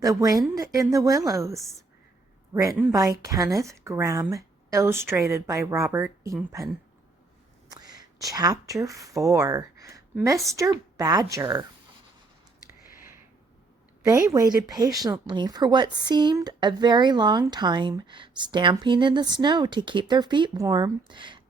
The Wind in the Willows, written by Kenneth, Grahame, illustrated by Robert Ingpen. Chapter 4, Mr. Badger. They waited patiently for what seemed a very long time, stamping in the snow to keep their feet warm.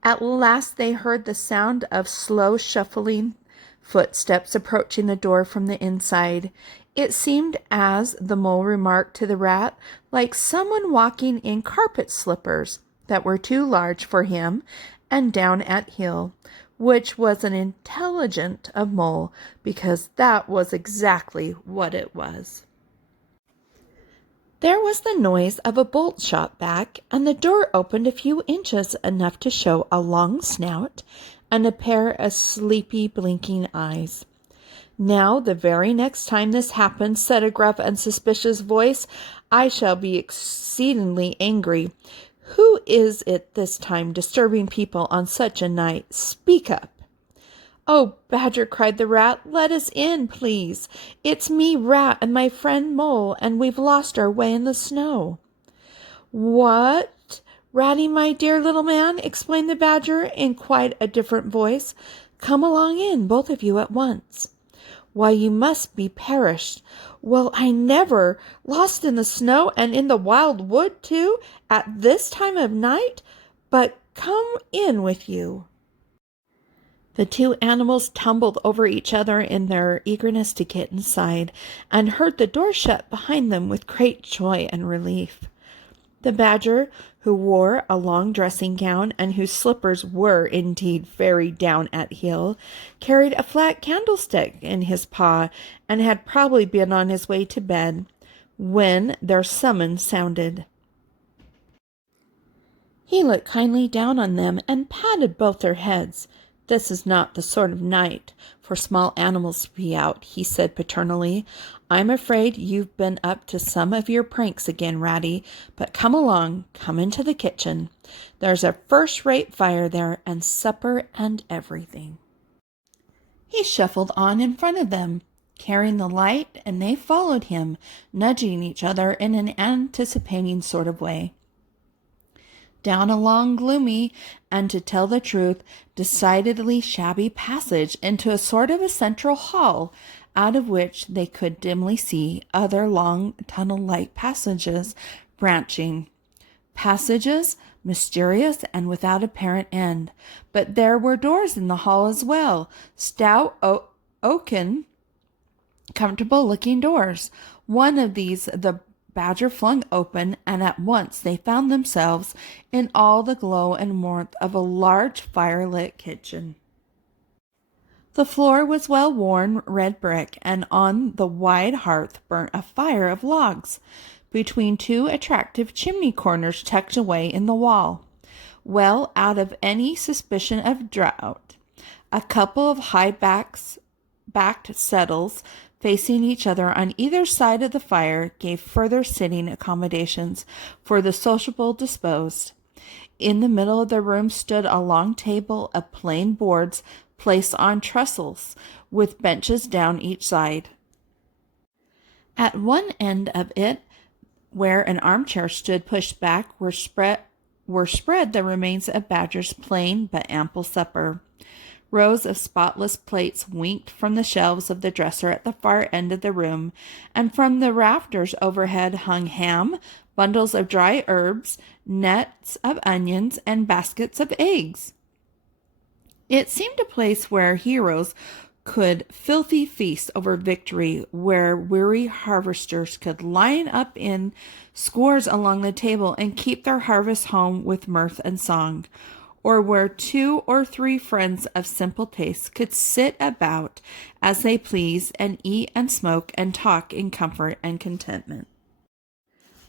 At last they heard the sound of slow shuffling footsteps approaching the door from the inside. It seemed, as the mole remarked to the rat, like someone walking in carpet slippers that were too large for him, and down at heel, which was an intelligent of mole, because that was exactly what it was. There was the noise of a bolt shot back, and the door opened a few inches, enough to show a long snout and a pair of sleepy, blinking eyes. "Now, the very next time this happens," said a gruff and suspicious voice, "I shall be exceedingly angry. Who is it this time disturbing people on such a night? Speak up." "Oh, Badger," cried the rat, "let us in, please. It's me, Rat, and my friend Mole, and we've lost our way in the snow." "What, Ratty, my dear little man," exclaimed the Badger in quite a different voice. "Come along in, both of you at once." "Why, you must be perished." "Well, I never! Lost in the snow, and in the wild wood, too, at this time of night? But come in with you." The two animals tumbled over each other in their eagerness to get inside, and heard the door shut behind them with great joy and relief. The Badger, who wore a long dressing gown and whose slippers were indeed very down at heel, carried a flat candlestick in his paw, and had probably been on his way to bed when their summons sounded. He looked kindly down on them and patted both their heads. "This is not the sort of night for small animals to be out," he said paternally. "I'm afraid you've been up to some of your pranks again, Ratty, but come along, come into the kitchen. There's a first-rate fire there, and supper and everything." He shuffled on in front of them, carrying the light, and they followed him, nudging each other in an anticipating sort of way, down a long, gloomy, and, to tell the truth, decidedly shabby passage into a sort of a central hall, out of which they could dimly see other long tunnel-like passages branching. Passages mysterious and without apparent end. But there were doors in the hall as well, stout oaken, comfortable-looking doors. One of these the Badger flung open, and at once they found themselves in all the glow and warmth of a large fire-lit kitchen. The floor was well-worn red brick, and on the wide hearth burnt a fire of logs, between two attractive chimney corners tucked away in the wall, well out of any suspicion of draught. A couple of high-backed settles facing each other on either side of the fire gave further sitting accommodations for the sociable disposed. In the middle of the room stood a long table of plain boards placed on trestles, with benches down each side. At one end of it, where an armchair stood pushed back, were spread the remains of Badger's plain but ample supper. Rows of spotless plates winked from the shelves of the dresser at the far end of the room, and from the rafters overhead hung ham, bundles of dry herbs, nets of onions, and baskets of eggs. It seemed a place where heroes could filthy feast over victory, where weary harvesters could line up in scores along the table and keep their harvest home with mirth and song, or where 2 or 3 friends of simple tastes could sit about as they pleased and eat and smoke and talk in comfort and contentment.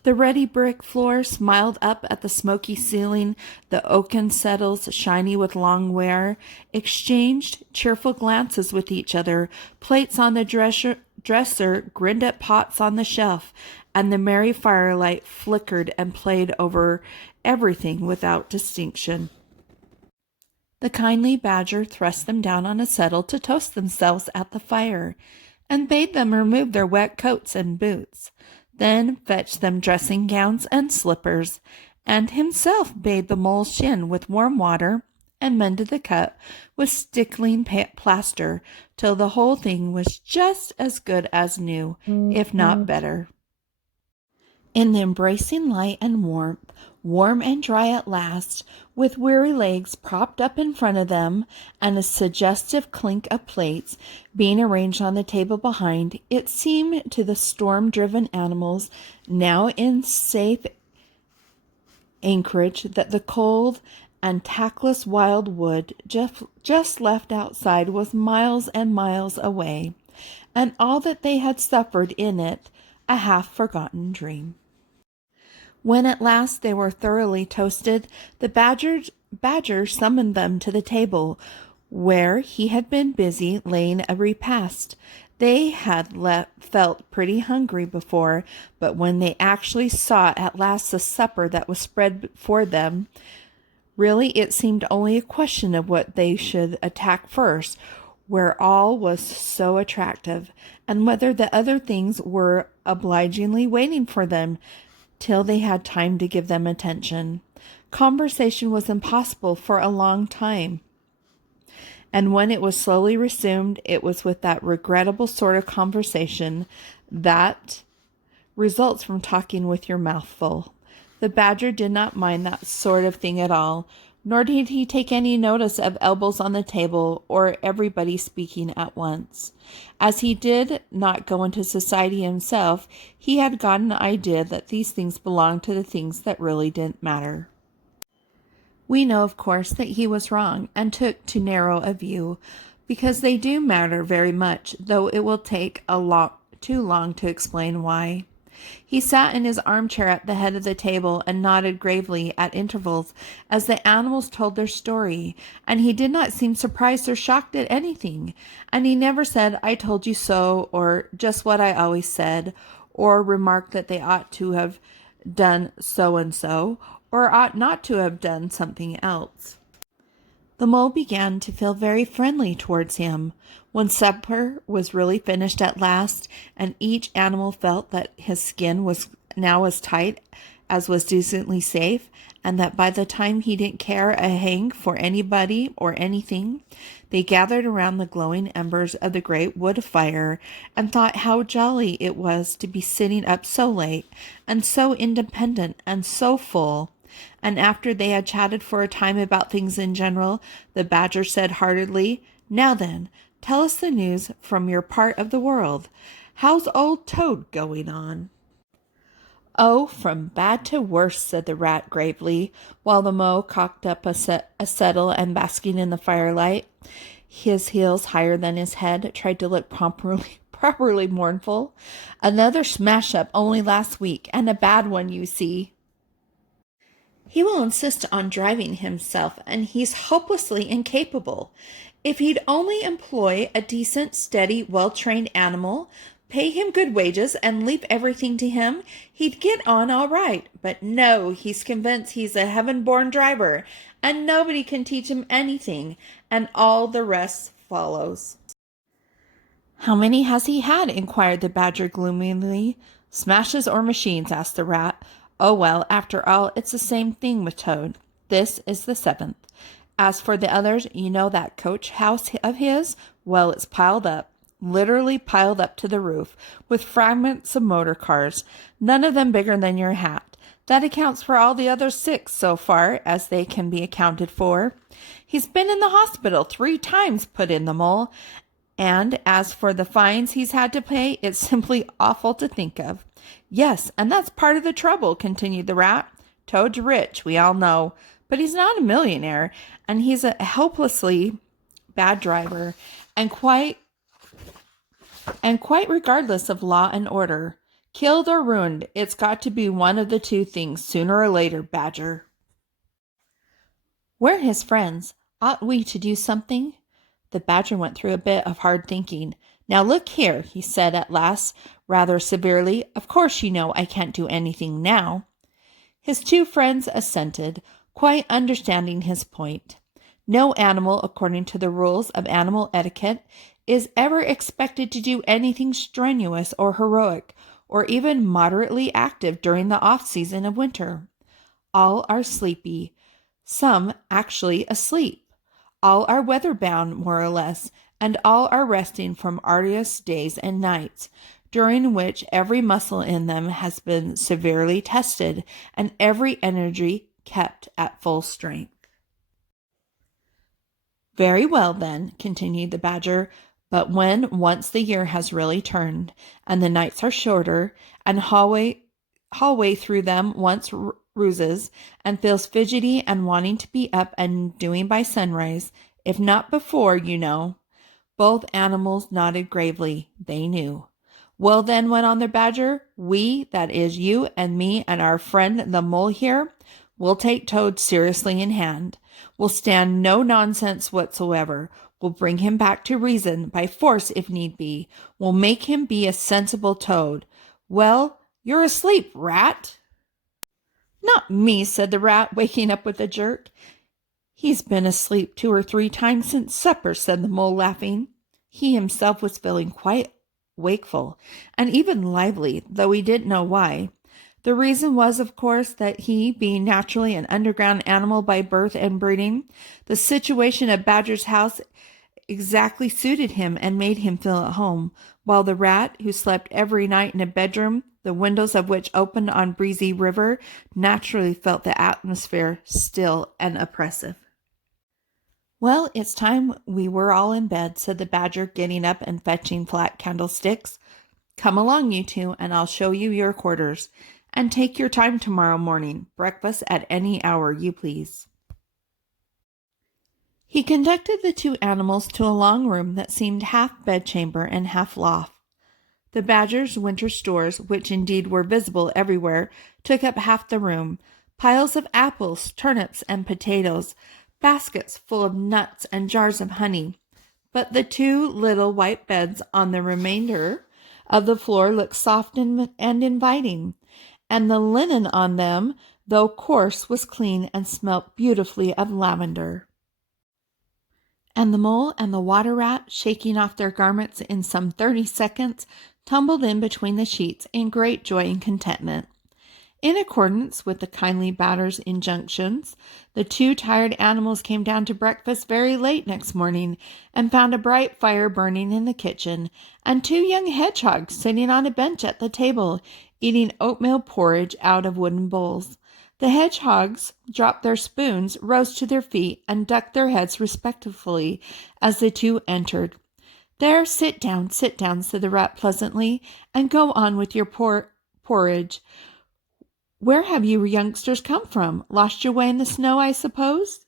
The ruddy brick floor smiled up at the smoky ceiling. The oaken settles, shiny with long wear, exchanged cheerful glances with each other. Plates on the dresser grinned at pots on the shelf, and the merry firelight flickered and played over everything without distinction. The kindly Badger thrust them down on a settle to toast themselves at the fire, and bade them remove their wet coats and boots. then fetched them dressing gowns and slippers, and himself bathed the mole's shin with warm water and mended the cut with stickling plaster till the whole thing was just as good as new, if not better. In the embracing light and warmth, warm and dry at last, with weary legs propped up in front of them, and a suggestive clink of plates being arranged on the table behind, it seemed to the storm-driven animals now in safe anchorage that the cold and tactless wild wood just left outside was miles and miles away, and all that they had suffered in it a half-forgotten dream. When at last they were thoroughly toasted, the badger summoned them to the table, where he had been busy laying a repast. They had felt pretty hungry before, but when they actually saw at last the supper that was spread for them, really it seemed only a question of what they should attack first, where all was so attractive, and whether the other things were obligingly waiting for them till they had time to give them attention. Conversation was impossible for a long time, and when it was slowly resumed, it was with that regrettable sort of conversation that results from talking with your mouth full. The badger did not mind that sort of thing at all, nor did he take any notice of elbows on the table or everybody speaking at once. As he did not go into society himself, he had got an idea that these things belonged to the things that really didn't matter. We know, of course, that he was wrong and took too narrow a view, because they do matter very much, though it will take too long to explain why. He sat in his armchair at the head of the table and nodded gravely at intervals as the animals told their story, and he did not seem surprised or shocked at anything, and he never said, "I told you so," or "just what I always said," or remarked that they ought to have done so and so, or ought not to have done something else. The mole began to feel very friendly towards him. When supper was really finished at last, and each animal felt that his skin was now as tight as was decently safe, and that by the time he didn't care a hang for anybody or anything, they gathered around the glowing embers of the great wood fire and thought how jolly it was to be sitting up so late, and so independent and so full. And after they had chatted for a time about things in general, the badger said heartily, "Now then, tell us the news from your part of the world. How's old Toad going on?" "Oh, from bad to worse," said the rat gravely, while the mole cocked up a settle and, basking in the firelight, his heels higher than his head, tried to look properly mournful. "Another smash-up only last week, and a bad one, you see. He will insist on driving himself, and he's hopelessly incapable. If he'd only employ a decent, steady, well-trained animal, pay him good wages, and leave everything to him, he'd get on all right. But no, he's convinced he's a heaven-born driver, and nobody can teach him anything, and all the rest follows." "How many has he had?" inquired the badger gloomily. "Smashes or machines?" asked the rat. "Oh, well, after all, it's the same thing with Toad. This is the 7th. As for the others, you know that coach house of his? Well, it's piled up, literally piled up to the roof, with fragments of motor cars, none of them bigger than your hat. That accounts for all the other 6 so far as they can be accounted for. He's been in the hospital 3 times, put in the mole, and as for the fines he's had to pay, it's simply awful to think of." "Yes, and that's part of the trouble," continued the rat. "Toad's rich, we all know, but he's not a millionaire, and he's a hopelessly bad driver, and quite regardless of law and order. Killed or ruined, it's got to be one of the 2 things, sooner or later, Badger." "We're his friends. Ought we to do something?" The badger went through a bit of hard thinking. "Now look here," he said at last, rather severely, "of course you know I can't do anything now." His 2 friends assented, quite understanding his point. No animal, according to the rules of animal etiquette, is ever expected to do anything strenuous or heroic, or even moderately active during the off-season of winter. All are sleepy, some actually asleep. All are weather-bound, more or less, and all are resting from arduous days and nights, during which every muscle in them has been severely tested and every energy kept at full strength. Very well, then, continued the Badger, but when once the year has really turned, and the nights are shorter, and hallway through them once ruses, and feels fidgety and wanting to be up and doing by sunrise, if not before, you know. Both animals nodded gravely. They knew. Well, then, went on the Badger, we, that is you and me and our friend the Mole here, will take Toad seriously in hand. We'll stand no nonsense whatsoever. We'll bring him back to reason, by force if need be. We'll make him be a sensible Toad. Well, you're asleep, Rat. Not me, said the Rat, waking up with a jerk. He's been asleep 2 or 3 times since supper, said the Mole, laughing. He himself was feeling quite wakeful, and even lively, though he didn't know why. The reason was, of course, that he, being naturally an underground animal by birth and breeding, the situation of Badger's house exactly suited him and made him feel at home, while the Rat, who slept every night in a bedroom, the windows of which opened on breezy river, naturally felt the atmosphere still and oppressive. Well, it's time we were all in bed, said the Badger, getting up and fetching flat candlesticks. Come along, you two, and I'll show you your quarters. And take your time tomorrow morning. Breakfast at any hour you please. He conducted the 2 animals to a long room that seemed half bedchamber and half loft. The Badger's winter stores, which indeed were visible everywhere, took up half the room. Piles of apples, turnips, and potatoes, baskets full of nuts, and jars of honey. But the 2 little white beds on the remainder of the floor looked soft and inviting, and the linen on them, though coarse, was clean and smelt beautifully of lavender. And the Mole and the Water Rat, shaking off their garments in some 30 seconds, tumbled in between the sheets in great joy and contentment. In accordance with the kindly Badger's injunctions, the 2 tired animals came down to breakfast very late next morning and found a bright fire burning in the kitchen and 2 young hedgehogs sitting on a bench at the table, eating oatmeal porridge out of wooden bowls. The hedgehogs dropped their spoons, rose to their feet, and ducked their heads respectfully as the 2 entered. There, sit down, said the Rat pleasantly, and go on with your porridge. Where have you youngsters come from? Lost your way in the snow, I suppose?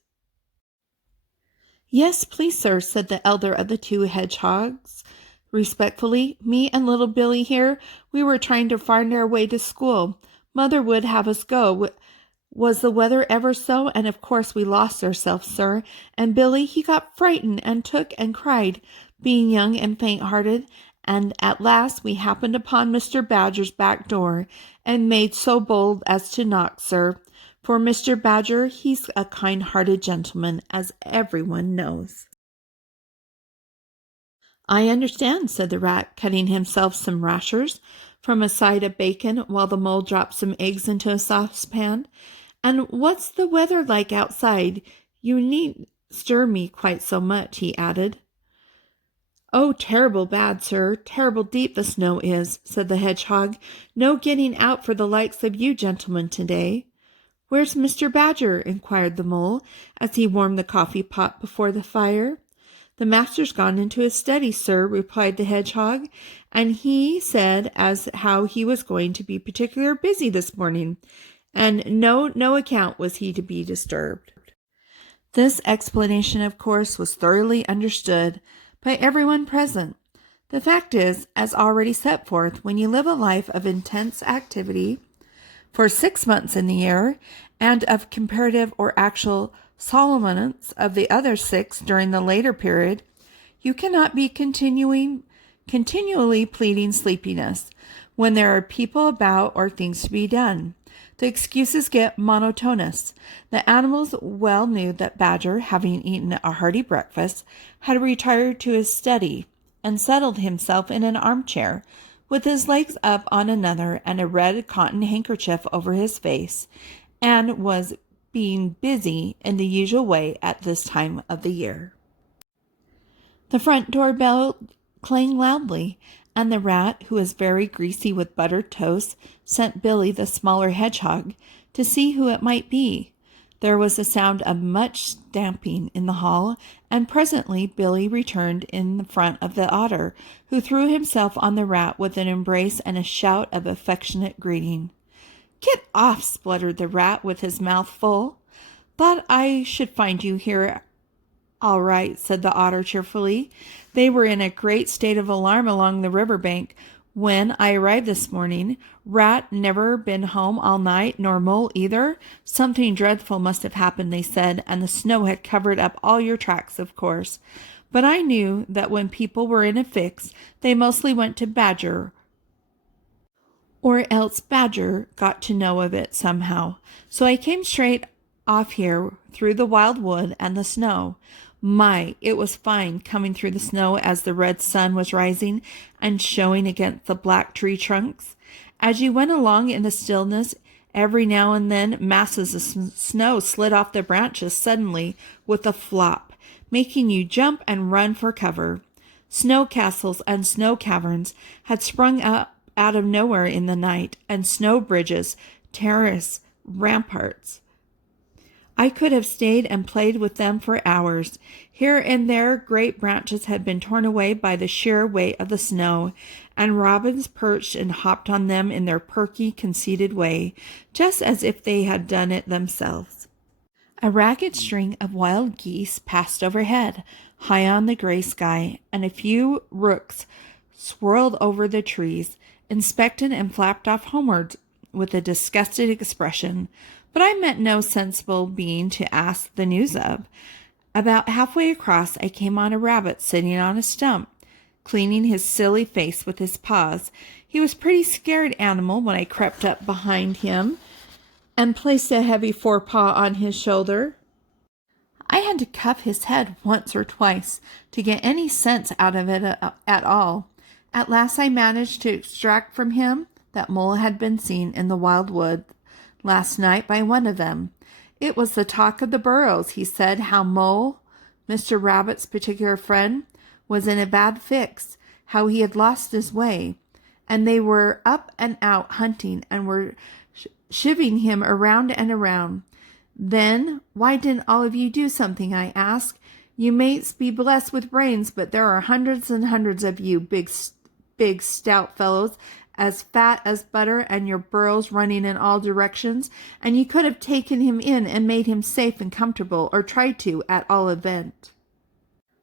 Yes, please, sir, said the elder of the 2 hedgehogs, respectfully. Me and little Billy here, we were trying to find our way to school. Mother would have us go. Was the weather ever so? And of course we lost ourselves, sir. And Billy, he got frightened and took and cried, being young and faint-hearted. And at last we happened upon Mr. Badger's back door, and made so bold as to knock, sir. For Mr. Badger, he's a kind-hearted gentleman, as everyone knows. I understand, said the Rat, cutting himself some rashers from a side of bacon, while the Mole dropped some eggs into a saucepan. And what's the weather like outside? You needn't stir me quite so much, he added. Oh, terrible bad, sir, terrible deep the snow is, said the hedgehog. No getting out for the likes of you gentlemen today. Where's Mr. Badger? Inquired the Mole, as he warmed the coffee pot before the fire. The master's gone into his study, sir, replied the hedgehog, and he said as how he was going to be particular busy this morning, and no account was he to be disturbed. This explanation, of course, was thoroughly understood by everyone present. The fact is, as already set forth, when you live a life of intense activity for 6 months in the year, and of comparative or actual somnolence of the other 6 during the later period, you cannot be continually pleading sleepiness when there are people about or things to be done. The excuses get monotonous. The animals well knew that Badger, having eaten a hearty breakfast, had retired to his study and settled himself in an armchair, with his legs up on another and a red cotton handkerchief over his face, and was being busy in the usual way at this time of the year. The front door bell clanged loudly, and the rat, who was very greasy with buttered toast, sent Billy, the smaller hedgehog, to see who it might be. There was a sound of much stamping in the hall, and presently Billy returned in the front of the otter, who threw himself on the rat with an embrace and a shout of affectionate greeting. "Get off!" spluttered the rat with his mouth full. "Thought I should find you here all right," said the otter cheerfully. "They were in a great state of alarm along the river bank when I arrived this morning. Rat never been home all night, nor Mole either. Something dreadful must have happened, they said, and the snow had covered up all your tracks, of course. But I knew that when people were in a fix, they mostly went to Badger, or else Badger got to know of it somehow. So I came straight off here through the wild wood and the snow. My, it was fine coming through the snow as the red sun was rising and showing against the black tree trunks. As you went along in the stillness, every now and then masses of snow slid off the branches suddenly with a flop, making you jump and run for cover. Snow castles and snow caverns had sprung up out of nowhere in the night, and snow bridges, terraces, ramparts. I could have stayed and played with them for hours. Here and there great branches had been torn away by the sheer weight of the snow, and robins perched and hopped on them in their perky, conceited way, just as if they had done it themselves. A ragged string of wild geese passed overhead, high on the gray sky, and a few rooks swirled over the trees, inspected and flapped off homewards with a disgusted expression. But I met no sensible being to ask the news of. About halfway across, I came on a rabbit sitting on a stump, cleaning his silly face with his paws. He was a pretty scared animal when I crept up behind him and placed a heavy forepaw on his shoulder. I had to cuff his head once or twice to get any sense out of it at all. At last I managed to extract from him that Mole had been seen in the wild wood last night by one of them. It was the talk of the burrows. He said how Mole, Mr. Rabbit's particular friend, was in a bad fix, how he had lost his way, and they were up and out hunting and were shivving him around and around. Then, why didn't all of you do something, I asked. You mates be blessed with brains, but there are hundreds and hundreds of you big stout fellows, as fat as butter, and your burrows running in all directions, and you could have taken him in and made him safe and comfortable, or tried to, at all event.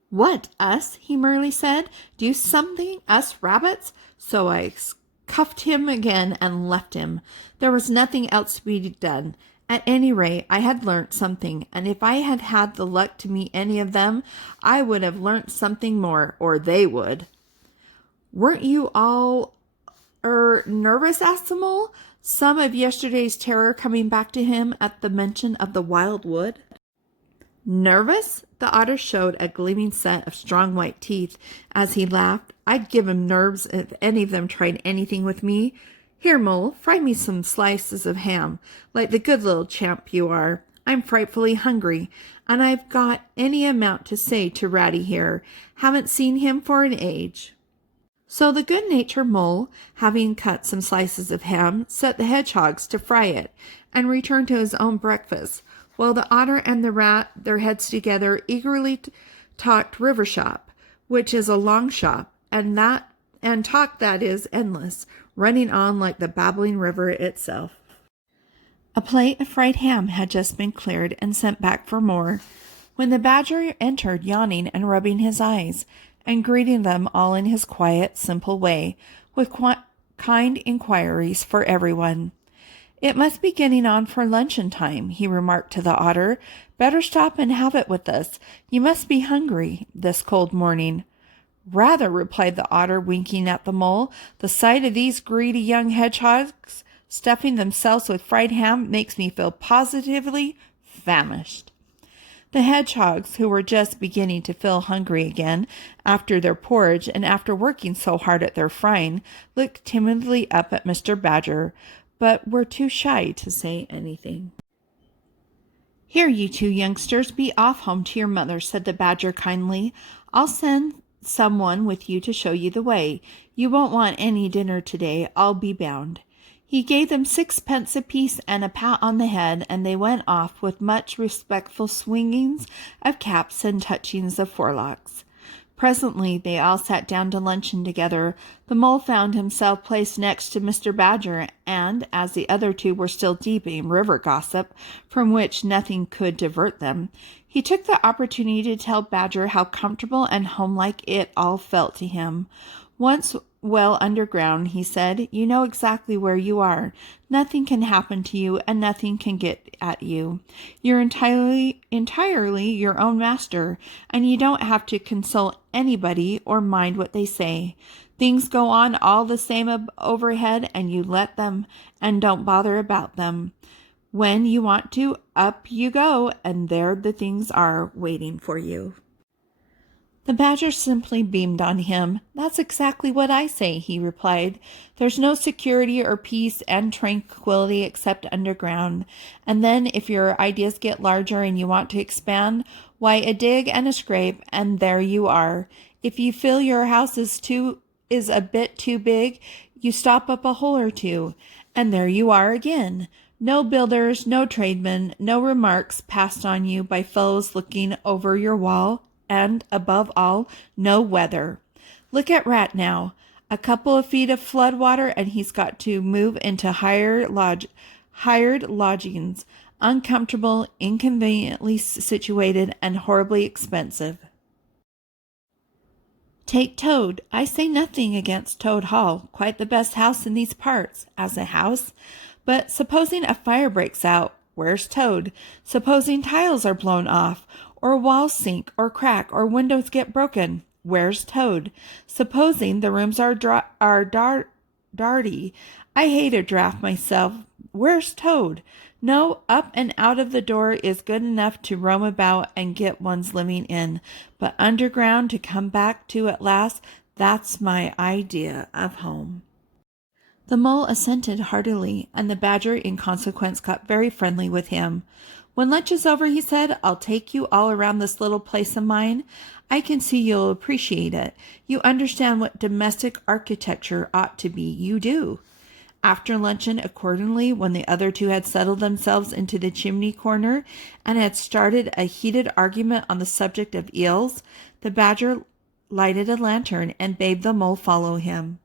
What, us? He merely said. Do something, us rabbits? So I cuffed him again and left him. There was nothing else to be done. At any rate, I had learnt something, and if I had had the luck to meet any of them, I would have learnt something more, or they would. Weren't you all nervous? Asked the Mole, some of yesterday's terror coming back to him at the mention of the wild wood. Nervous? The otter showed a gleaming set of strong white teeth as he laughed. I'd give 'em nerves if any of them tried anything with me. Here, Mole, fry me some slices of ham, like the good little champ you are. I'm frightfully hungry, and I've got any amount to say to Ratty here. Haven't seen him for an age. So the good-natured Mole, having cut some slices of ham, set the hedgehogs to fry it, and returned to his own breakfast, while the otter and the rat, their heads together, eagerly talked river shop, which is a long shop, and talk that is endless, running on like the babbling river itself. A plate of fried ham had just been cleared and sent back for more, when the badger entered, yawning and rubbing his eyes, and greeting them all in his quiet, simple way, with kind inquiries for everyone. It must be getting on for luncheon time, he remarked to the otter. Better stop and have it with us. You must be hungry this cold morning. Rather, replied the otter, winking at the Mole. The sight of these greedy young hedgehogs stuffing themselves with fried ham makes me feel positively famished. The hedgehogs, who were just beginning to feel hungry again after their porridge and after working so hard at their frying, looked timidly up at Mr. Badger, but were too shy to say anything. "Here, you two youngsters, be off home to your mother," said the Badger kindly. "I'll send someone with you to show you the way. You won't want any dinner today, I'll be bound." He gave them 6 pence apiece and a pat on the head, and they went off with much respectful swingings of caps and touchings of forelocks. Presently they all sat down to luncheon together. The Mole found himself placed next to Mr. Badger, and, as the other two were still deep in river gossip, from which nothing could divert them, he took the opportunity to tell Badger how comfortable and homelike it all felt to him. "Once well underground," he said, "you know exactly where you are. Nothing can happen to you, and nothing can get at you. You're entirely your own master, and you don't have to consult anybody or mind what they say. Things go on all the same overhead, and you let them and don't bother about them. When you want to, up you go, and there the things are waiting for you." The Badger simply beamed on him. "That's exactly what I say," he replied. "There's no security or peace and tranquility except underground. And then if your ideas get larger and you want to expand, why, a dig and a scrape, and there you are. If you feel your house is a bit too big, you stop up a hole or two, and there you are again. No builders, no tradesmen, no remarks passed on you by fellows looking over your wall, and, above all, no weather. Look at Rat now. A couple of feet of flood water, and he's got to move into hired lodgings, uncomfortable, inconveniently situated, and horribly expensive. Take Toad. I say nothing against Toad Hall, quite the best house in these parts, as a house. But supposing a fire breaks out, where's Toad? Supposing tiles are blown off, or walls sink or crack, or windows get broken, where's Toad? Supposing the rooms are darty. I hate a draft myself. Where's Toad? No, up and out of the door is good enough to roam about and get one's living in, but underground to come back to at last, that's my idea of home." The Mole assented heartily, and the Badger in consequence got very friendly with him. "When lunch is over," he said, "I'll take you all around this little place of mine. I can see you'll appreciate it. You understand what domestic architecture ought to be. You do." After luncheon, accordingly, when the other two had settled themselves into the chimney corner and had started a heated argument on the subject of eels, the Badger lighted a lantern and bade the Mole follow him.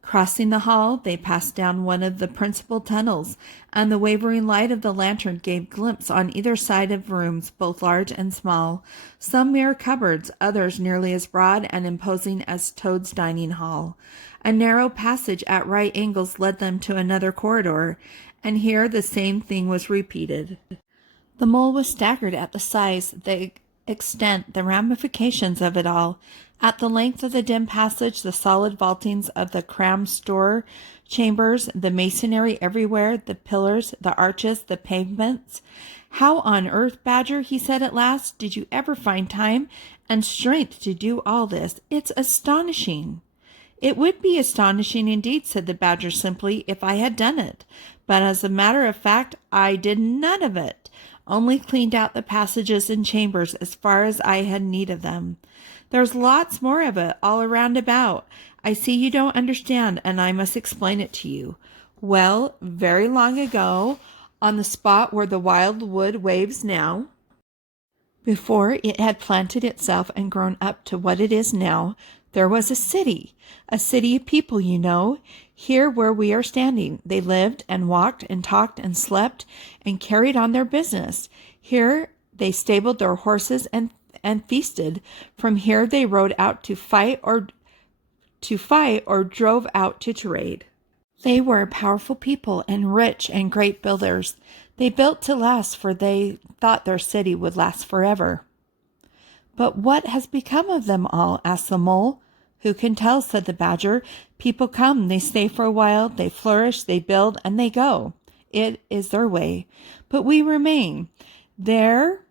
Crossing the hall, they passed down one of the principal tunnels, and the wavering light of the lantern gave glimpse on either side of rooms, both large and small, some mere cupboards, others nearly as broad and imposing as Toad's dining hall. A narrow passage at right angles led them to another corridor, and here the same thing was repeated. The Mole was staggered at the size, the extent, the ramifications of it all. At the length of the dim passage, the solid vaultings of the crammed store chambers, the masonry everywhere, the pillars, the arches, the pavements. "How on earth, Badger," he said at last, "did you ever find time and strength to do all this? It's astonishing." "It would be astonishing indeed," said the Badger simply, "if I had done it. But as a matter of fact, I did none of it. Only cleaned out the passages and chambers as far as I had need of them. There's lots more of it all around about. I see you don't understand, and I must explain it to you. Well, very long ago, on the spot where the wild wood waves now, before it had planted itself and grown up to what it is now, there was a city of people, you know. Here where we are standing, they lived and walked and talked and slept and carried on their business. Here they stabled their horses and feasted. From here they rode out to fight or drove out to trade. They were a powerful people and rich and great builders. They built to last, for they thought their city would last forever." "But what has become of them all?" asked the Mole. "Who can tell?" said the Badger. "People come, they stay for a while, they flourish, they build, and they go. It is their way. But we remain. There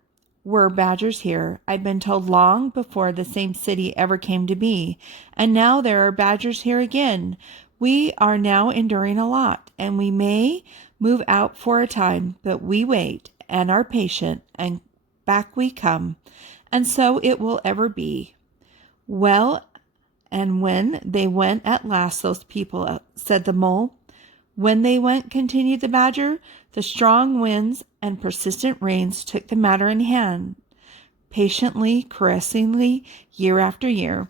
were badgers here. I've been told long before the same city ever came to be, and now there are badgers here again. We are now enduring a lot, and we may move out for a time, but we wait and are patient, and back we come, and so it will ever be. Well, and when they went at last, those people, said the mole. When they went, continued the badger, the strong winds and persistent rains took the matter in hand, patiently, caressingly, year after year.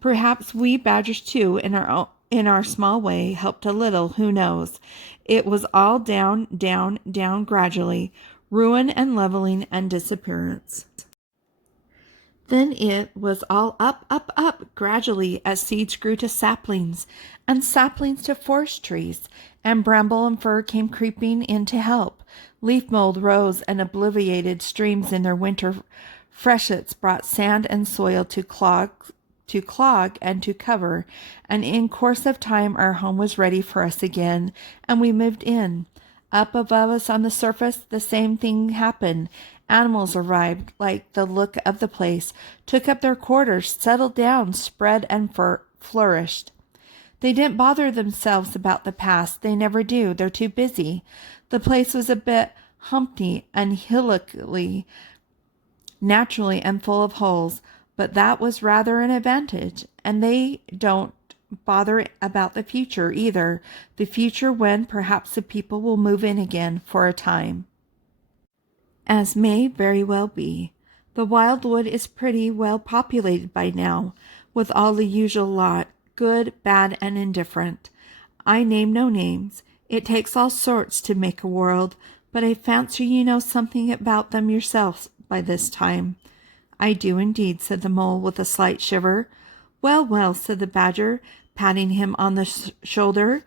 Perhaps we badgers too, in our small way, helped a little, who knows? It was all down, down, down gradually, ruin and leveling and disappearance. Then it was all up, up, up, gradually, as seeds grew to saplings, and saplings to forest trees, and bramble and fir came creeping in to help. Leaf mold rose and obliviated streams in their winter freshets brought sand and soil to clog and to cover, and in course of time our home was ready for us again, and we moved in. Up above us on the surface, the same thing happened. Animals arrived, like the look of the place, took up their quarters, settled down, spread and flourished. They didn't bother themselves about the past. They never do. They're too busy. The place was a bit humpty and hillocky, naturally, and full of holes, but that was rather an advantage. And they don't bother about the future either. The future when perhaps the people will move in again for a time. As may very well be. The wildwood is pretty well populated by now, with all the usual lot, good, bad, and indifferent. I name no names. It takes all sorts to make a world, but I fancy you know something about them yourselves by this time. I do indeed, said the mole with a slight shiver. Well, well, said the badger, patting him on the shoulder.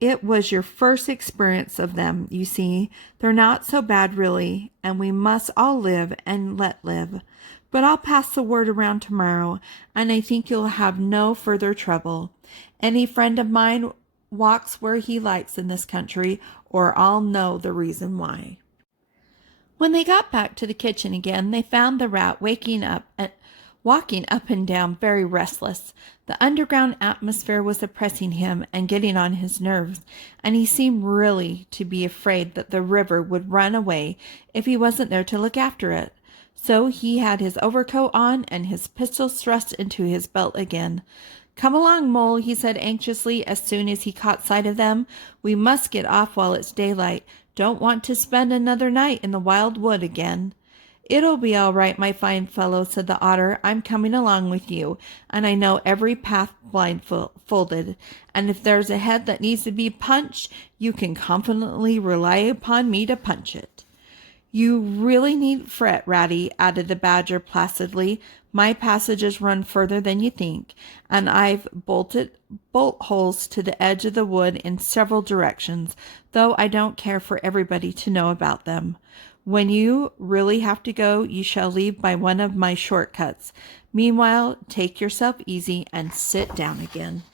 It was your first experience of them, you see. They're not so bad, really, and we must all live and let live. But I'll pass the word around tomorrow, and I think you'll have no further trouble. Any friend of mine walks where he likes in this country, or I'll know the reason why. When they got back to the kitchen again, they found the rat walking up and down, very restless. The underground atmosphere was oppressing him and getting on his nerves, and he seemed really to be afraid that the river would run away if he wasn't there to look after it. So he had his overcoat on and his pistols thrust into his belt again. Come along, Mole, he said anxiously as soon as he caught sight of them. We must get off while it's daylight. Don't want to spend another night in the wild wood again. It'll be all right, my fine fellow, said the otter. I'm coming along with you, and I know every path blindfolded, and if there's a head that needs to be punched, you can confidently rely upon me to punch it. You really needn't fret, Ratty, added the badger placidly. My passages run further than you think, and I've bolt holes to the edge of the wood in several directions, though I don't care for everybody to know about them. When you really have to go, you shall leave by one of my shortcuts. Meanwhile, take yourself easy and sit down again.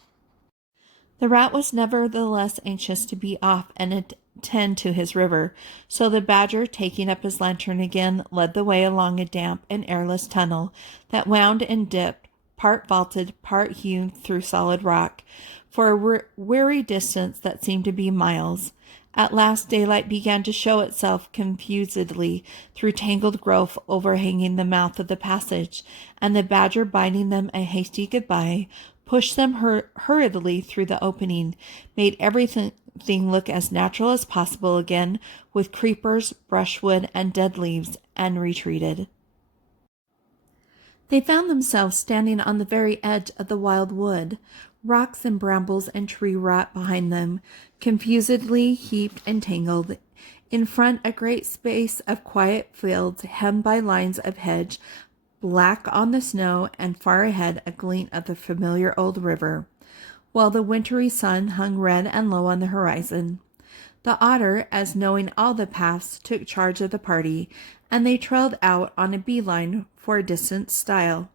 The rat was nevertheless anxious to be off and attend to his river, so the badger, taking up his lantern again, led the way along a damp and airless tunnel that wound and dipped, part vaulted, part hewn through solid rock, for a weary distance that seemed to be miles. At last daylight began to show itself confusedly through tangled growth overhanging the mouth of the passage, and the badger, bidding them a hasty goodbye, pushed them hurriedly through the opening, made everything look as natural as possible again, with creepers, brushwood, and dead leaves, and retreated. They found themselves standing on the very edge of the wild wood, rocks and brambles and tree rot behind them, confusedly heaped and tangled. In front, a great space of quiet fields hemmed by lines of hedge, black on the snow, and far ahead a glint of the familiar old river, while the wintry sun hung red and low on the horizon. The otter, as knowing all the paths, took charge of the party, and they trailed out on a bee-line for a distant stile.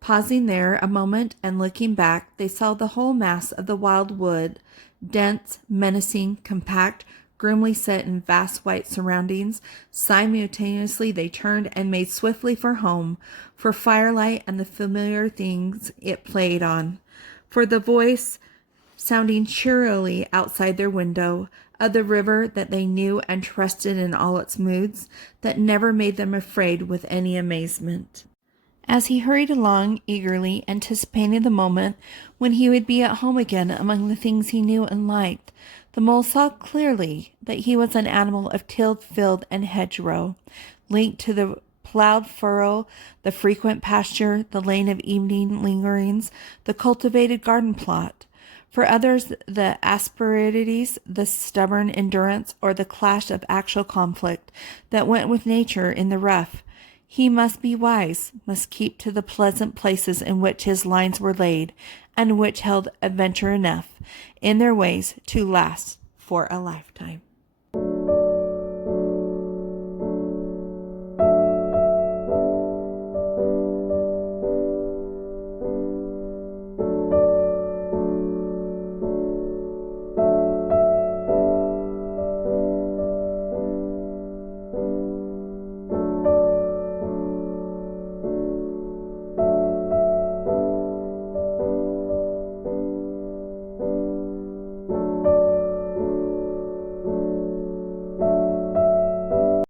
Pausing there a moment and looking back, they saw the whole mass of the wild wood, dense, menacing, compact, grimly set in vast white surroundings. Simultaneously they turned and made swiftly for home, for firelight and the familiar things it played on, for the voice sounding cheerily outside their window, of the river that they knew and trusted in all its moods, that never made them afraid with any amazement. As he hurried along, eagerly anticipating the moment when he would be at home again among the things he knew and liked, the mole saw clearly that he was an animal of tilled field and hedgerow, linked to the plowed furrow, the frequent pasture, the lane of evening lingerings, the cultivated garden plot. For others, the asperities, the stubborn endurance, or the clash of actual conflict that went with nature in the rough. He must be wise, must keep to the pleasant places in which his lines were laid, and which held adventure enough in their ways to last for a lifetime.